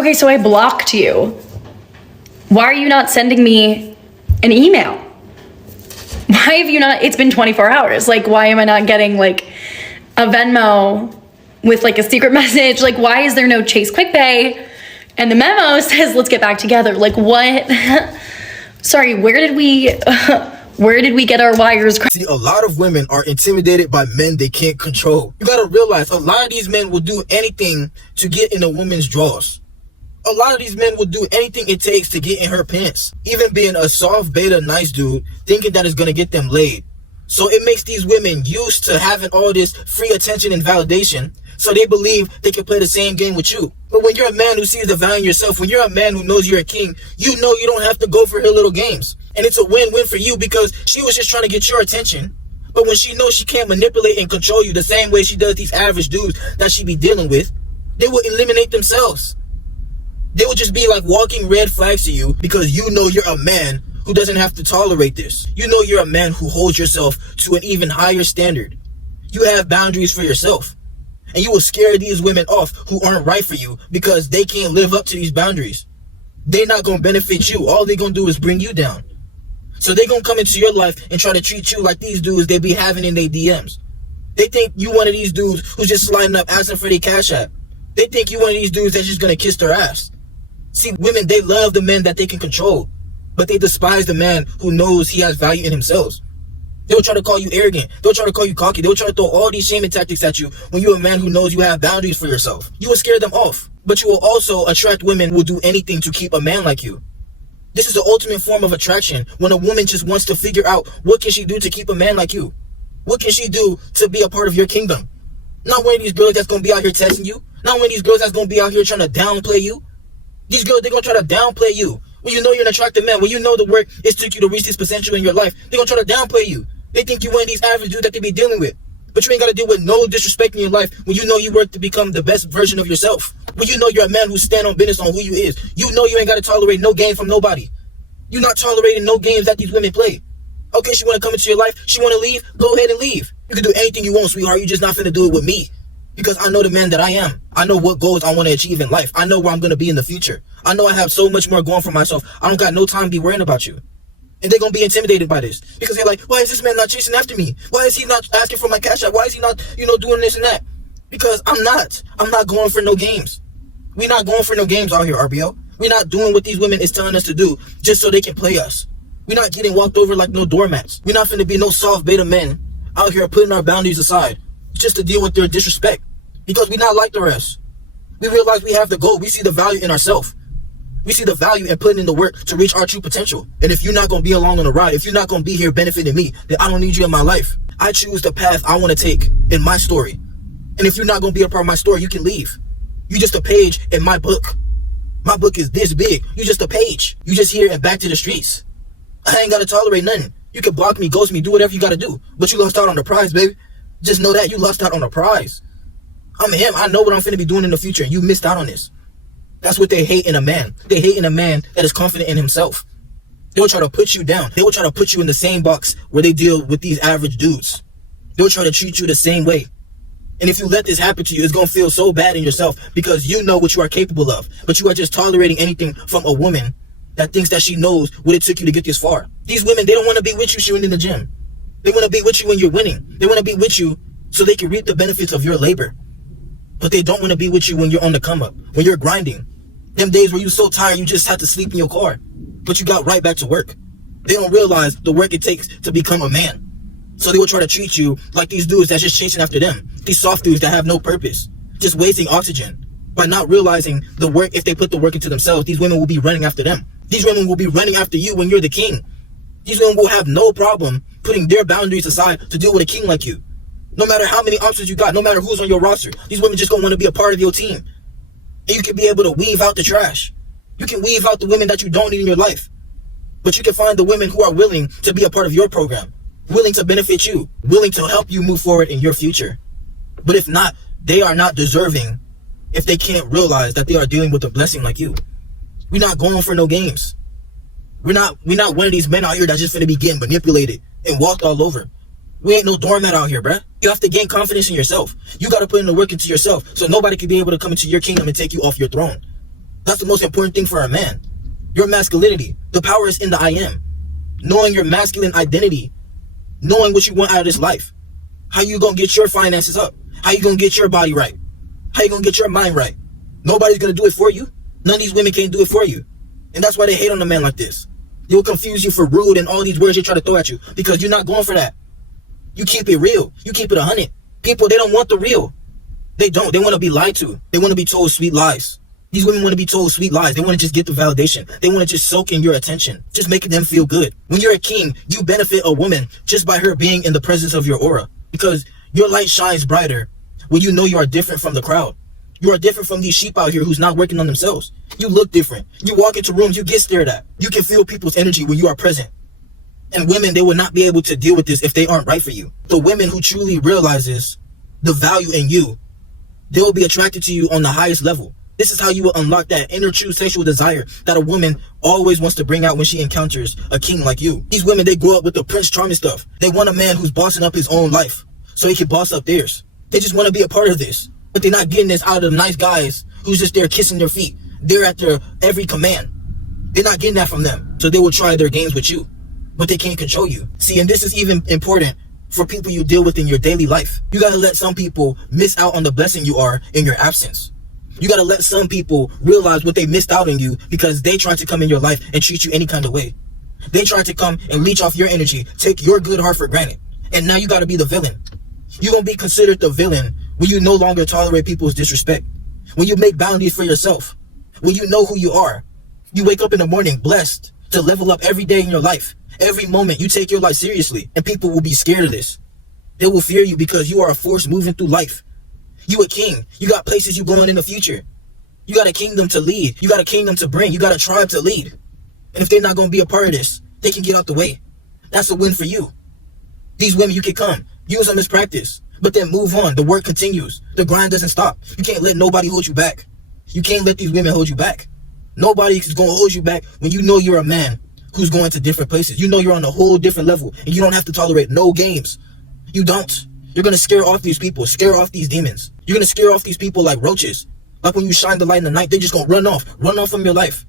Okay, so I blocked you. Why are you not sending me an email? Why have you not, it's been 24 hours. Like, why am I not getting like a Venmo with like a secret message? Like, why is there no Chase Quick Pay? And the memo says, let's get back together. Like, what? Sorry, where did we get our wires crossed? See, a lot of women are intimidated by men they can't control. You gotta realize a lot of these men will do anything to get in a woman's drawers. A lot of these men will do anything it takes to get in her pants. Even being a soft beta nice dude, thinking that it's gonna get them laid. So it makes these women used to having all this free attention and validation, so they believe they can play the same game with you. But when you're a man who sees the value in yourself, when you're a man who knows you're a king, you know you don't have to go for her little games. And it's a win-win for you because she was just trying to get your attention. But when she knows she can't manipulate and control you the same way she does these average dudes that she be dealing with, they will eliminate themselves. They will just be like walking red flags to you because you know you're a man who doesn't have to tolerate this. You know you're a man who holds yourself to an even higher standard. You have boundaries for yourself. And you will scare these women off who aren't right for you because they can't live up to these boundaries. They're not going to benefit you. All they're going to do is bring you down. So they're going to come into your life and try to treat you like these dudes they be having in their DMs. They think you one of these dudes who's just sliding up asking for their cash app. They think you one of these dudes that's just going to kiss their ass. See, women, they love the men that they can control, but they despise the man who knows he has value in himself. They'll try to call you arrogant. They'll try to call you cocky. They'll try to throw all these shaming tactics at you when you're a man who knows you have boundaries for yourself. You will scare them off, but you will also attract women who will do anything to keep a man like you. This is the ultimate form of attraction when a woman just wants to figure out what can she do to keep a man like you. What can she do to be a part of your kingdom? Not one of these girls that's going to be out here testing you. Not one of these girls that's going to be out here trying to downplay you. These girls, they're going to try to downplay you. When you know you're an attractive man, when you know the work it took you to reach this potential in your life, they're going to try to downplay you. They think you're one of these average dudes that they be dealing with. But you ain't got to deal with no disrespect in your life when you know you work to become the best version of yourself. When you know you're a man who stand on business on who you is. You know you ain't got to tolerate no game from nobody. You're not tolerating no games that these women play. Okay, she want to come into your life. She want to leave. Go ahead and leave. You can do anything you want, sweetheart. You just not finna do it with me. Because I know the man that I am. I know what goals I want to achieve in life. I know where I'm going to be in the future. I know I have so much more going for myself. I don't got no time to be worrying about you. And they're going to be intimidated by this. Because they're like, why is this man not chasing after me? Why is he not asking for my cash out? Why is he not, doing this and that? Because I'm not going for no games. We're not going for no games out here, RBO. We're not doing what these women is telling us to do just so they can play us. We're not getting walked over like no doormats. We're not finna be no soft beta men out here putting our boundaries aside just to deal with their disrespect. Because we're not like the rest. We realize we have the goal. We see the value in ourselves. We see the value in putting in the work to reach our true potential. And if you're not going to be along on the ride, if you're not going to be here benefiting me, then I don't need you in my life. I choose the path I want to take in my story. And if you're not going to be a part of my story, you can leave. You're just a page in my book. My book is this big. You're just a page. You just here and back to the streets. I ain't got to tolerate nothing. You can block me, ghost me, do whatever you got to do. But you lost out on the prize, baby. Just know that you lost out on the prize. I'm him. I know what I'm finna be doing in the future, and you missed out on this. That's what they hate in a man. They hate in a man that is confident in himself. They will try to put you down. They will try to put you in the same box where they deal with these average dudes. They will try to treat you the same way. And if you let this happen to you, it's going to feel so bad in yourself because you know what you are capable of. But you are just tolerating anything from a woman that thinks that she knows what it took you to get this far. These women, they don't want to be with you shooting in the gym. They want to be with you when you're winning. They want to be with you so they can reap the benefits of your labor. But they don't want to be with you when you're on the come up, when you're grinding. Them days where you're so tired you just had to sleep in your car, but you got right back to work. They don't realize the work it takes to become a man. So they will try to treat you like these dudes that's just chasing after them. These soft dudes that have no purpose, just wasting oxygen. By not realizing the work, if they put the work into themselves, these women will be running after them. These women will be running after you when you're the king. These women will have no problem putting their boundaries aside to deal with a king like you. No matter how many options you got, no matter who's on your roster, these women just gonna want to be a part of your team. And you can be able to weave out the trash. You can weave out the women that you don't need in your life. But you can find the women who are willing to be a part of your program, willing to benefit you, willing to help you move forward in your future. But if not, they are not deserving if they can't realize that they are dealing with a blessing like you. We're not going for no games. We're not one of these men out here that's just finna be getting manipulated and walked all over. We ain't no doormat out here, bruh. You have to gain confidence in yourself. You got to put in the work into yourself so nobody can be able to come into your kingdom and take you off your throne. That's the most important thing for a man. Your masculinity. The power is in the I am. Knowing your masculine identity. Knowing what you want out of this life. How you gonna get your finances up? How you gonna get your body right? How you gonna get your mind right? Nobody's gonna do it for you. None of these women can't do it for you. And that's why they hate on a man like this. They will confuse you for rude and all these words they try to throw at you because you're not going for that. You keep it real. You keep it 100. People, they don't want the real. They don't. They want to be lied to. They want to be told sweet lies. These women want to be told sweet lies. They want to just get the validation. They want to just soak in your attention, just making them feel good. When you're a king, you benefit a woman just by her being in the presence of your aura, because your light shines brighter when you know you are different from the crowd. You are different from these sheep out here who's not working on themselves. You look different. You walk into rooms, you get stared at. You can feel people's energy when you are present. And women, they will not be able to deal with this if they aren't right for you. The women who truly realizes the value in you, they will be attracted to you on the highest level. This is how you will unlock that inner true sexual desire that a woman always wants to bring out when she encounters a king like you. These women, they grow up with the Prince Charming stuff. They want a man who's bossing up his own life so he can boss up theirs. They just want to be a part of this. But they're not getting this out of the nice guys who's just there kissing their feet. They're at their every command. They're not getting that from them. So they will try their games with you, but they can't control you. See, and this is even important for people you deal with in your daily life. You gotta let some people miss out on the blessing you are in your absence. You gotta let some people realize what they missed out on you because they tried to come in your life and treat you any kind of way. They tried to come and leech off your energy, take your good heart for granted. And now you gotta be the villain. You're gonna be considered the villain when you no longer tolerate people's disrespect. When you make boundaries for yourself. When you know who you are. You wake up in the morning blessed to level up every day in your life. Every moment you take your life seriously, and people will be scared of this. They will fear you because you are a force moving through life. You a king. You got places you going in the future. You got a kingdom to lead. You got a kingdom to bring. You got a tribe to lead. And if they're not going to be a part of this, they can get out the way. That's a win for you. These women, you can come. Use them as practice. But then move on. The work continues. The grind doesn't stop. You can't let nobody hold you back. You can't let these women hold you back. Nobody is going to hold you back when you know you're a man who's going to different places. You know you're on a whole different level, and you don't have to tolerate no games. You don't. You're going to scare off these people, scare off these demons. You're going to scare off these people like roaches. Like when you shine the light in the night, they're just going to run off from your life.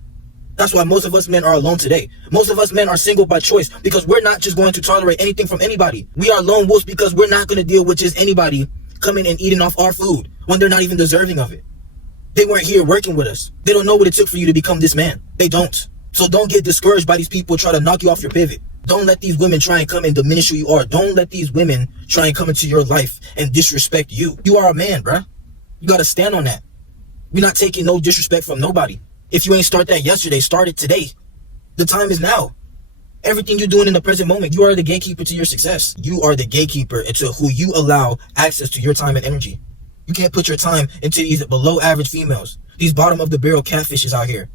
That's why most of us men are alone today. Most of us men are single by choice because we're not just going to tolerate anything from anybody. We are lone wolves because we're not going to deal with just anybody coming and eating off our food when they're not even deserving of it. They weren't here working with us. They don't know what it took for you to become this man. They don't. So don't get discouraged by these people trying to knock you off your pivot. Don't let these women try and come and diminish who you are. Don't let these women try and come into your life and disrespect you. You are a man, bruh. You got to stand on that. We're not taking no disrespect from nobody. If you ain't start that yesterday, start it today. The time is now. Everything you're doing in the present moment, you are the gatekeeper to your success. You are the gatekeeper into who you allow access to your time and energy. You can't put your time into these below average females. These bottom of the barrel catfishes out here.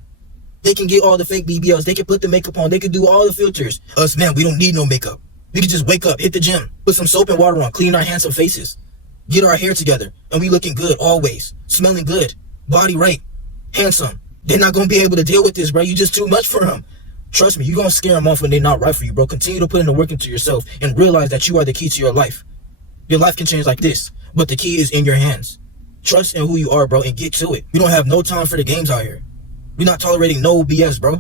They can get all the fake BBLs. They can put the makeup on. They can do all the filters. Us, man, we don't need no makeup. We can just wake up, hit the gym, put some soap and water on, clean our handsome faces, get our hair together, and we looking good always. Smelling good. Body right. Handsome. They're not going to be able to deal with this, bro. You just too much for them. Trust me, you're going to scare them off when they're not right for you, bro. Continue to put in the work into yourself and realize that you are the key to your life. Your life can change like this, but the key is in your hands. Trust in who you are, bro, and get to it. We don't have no time for the games out here. We're not tolerating no BS, bro.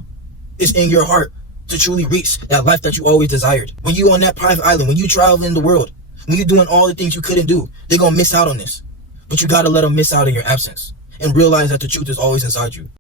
It's in your heart to truly reach that life that you always desired. When you on that private island, when you traveling the world, when you're doing all the things you couldn't do, they're going to miss out on this. But you got to let them miss out in your absence and realize that the truth is always inside you.